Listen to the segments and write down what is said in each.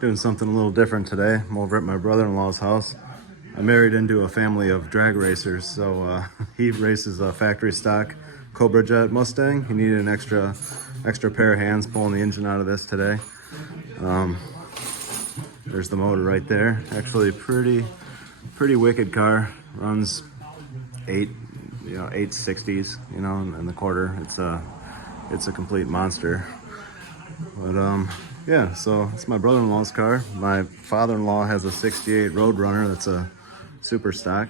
Doing something a little different today. I'm over at my brother-in-law's house. I married into a family of drag racers, so he races a factory stock Cobra jet Mustang. He needed an extra pair of hands pulling the engine out of this today. There's the motor right there. Actually, pretty wicked car. Runs 860s, in the quarter. It's a complete monster. But yeah, so it's my brother-in-law's car. My father-in-law has a 68 Roadrunner that's a super stock,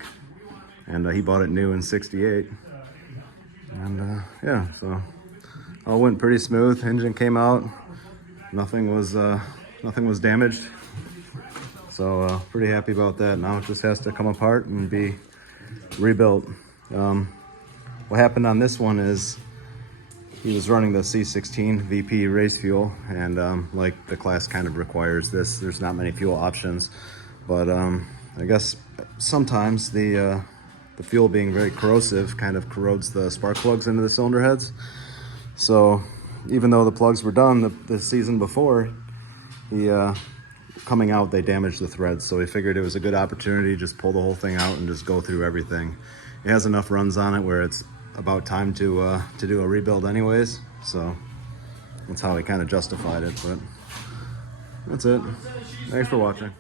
and he bought it new in 68. And yeah, so all went pretty smooth. Engine came out, nothing was damaged. So pretty happy about that. Now it just has to come apart and be rebuilt. What happened on this one is he was running the C16 VP race fuel, and like the class kind of requires this. There's not many fuel options, but I guess sometimes the fuel being very corrosive kind of corrodes the spark plugs into the cylinder heads. So even though the plugs were done the season before, coming out, they damaged the threads. So we figured it was a good opportunity to just pull the whole thing out and just go through everything. It has enough runs on it where it's about time to do a rebuild anyways. So that's how we kind of justified it, but that's it. Thanks for watching.